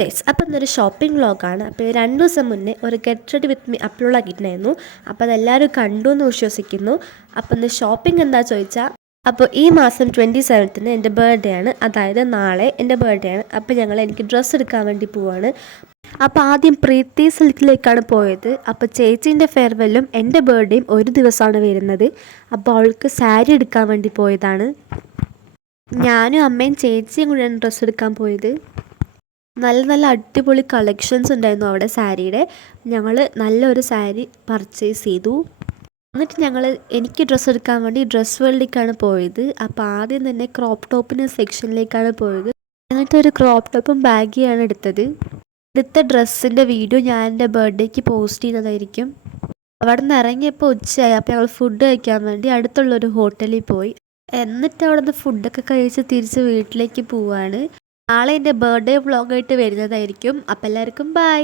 Guys, അപ്പോൾ ഇന്നൊരു shopping വ്ളോഗാണ്. അപ്പോൾ 2 ദിവസം മുന്നേ ഒരു get ready with me upload ആക്കിയിട്ടുണ്ടായിരുന്നു. അപ്പോൾ അതെല്ലാവരും കണ്ടു എന്ന് വിശ്വസിക്കുന്നു. അപ്പോൾ ഇന്ന് ഷോപ്പിംഗ് എന്താ ചോദിച്ചാൽ, അപ്പോൾ ഈ മാസം 27th എൻ്റെ ബർത്ത്ഡേ ആണ്. അതായത് നാളെ എൻ്റെ ബർത്ത്ഡേ ആണ്. അപ്പോൾ എനിക്ക് ഡ്രസ്സ് എടുക്കാൻ വേണ്ടി പോവാണ്. അപ്പോൾ ആദ്യം പ്രീതി സിൽക്കിലേക്കാണ് പോയത്. അപ്പോൾ ചേച്ചീൻ്റെ ഫെയർവെല്ലും എൻ്റെ ബർത്ത്ഡേയും ഒരു ദിവസമാണ് വരുന്നത്. അപ്പോൾ അവൾക്ക് സാരി എടുക്കാൻ വേണ്ടി പോയതാണ്. ഞാനും അമ്മയും ചേച്ചിയും കൂടെയാണ് ഡ്രസ്സ് എടുക്കാൻ പോയത്. നല്ല നല്ല അടിപൊളി കളക്ഷൻസ് ഉണ്ടായിരുന്നു അവിടെ സാരിയുടെ. ഞങ്ങൾ നല്ലൊരു സാരി പർച്ചേസ് ചെയ്തു. എന്നിട്ട് എനിക്ക് ഡ്രസ്സ് എടുക്കാൻ വേണ്ടി ഡ്രസ് വേൾഡിലേക്കാണ് പോയത്. അപ്പോൾ ആദ്യം തന്നെ ക്രോപ്പ് ടോപ്പിന് സെക്ഷനിലേക്കാണ് പോയത്. എന്നിട്ട് ഒരു ക്രോപ്പ് ടോപ്പും ബാഗിയാണ് എടുത്തത്. എടുത്ത ഡ്രസ്സിൻ്റെ വീഡിയോ ഞാൻ എൻ്റെ ബർത്ത്ഡേക്ക് പോസ്റ്റ് ചെയ്യുന്നതായിരിക്കും. അവിടെ നിന്ന് ഇറങ്ങിയപ്പോൾ ഉച്ചയായി. അപ്പോൾ ഞങ്ങൾ ഫുഡ് കഴിക്കാൻ വേണ്ടി അടുത്തുള്ളൊരു ഹോട്ടലിൽ പോയി. എന്നിട്ട് അവിടെ നിന്ന് ഫുഡൊക്കെ കഴിച്ച് തിരിച്ച് വീട്ടിലേക്ക് പോവാണ്. നാളെ എൻ്റെ ബർത്ത്ഡേ വ്ളോഗായിട്ട് വരുന്നതായിരിക്കും. അപ്പോൾ എല്ലാവർക്കും ബൈ.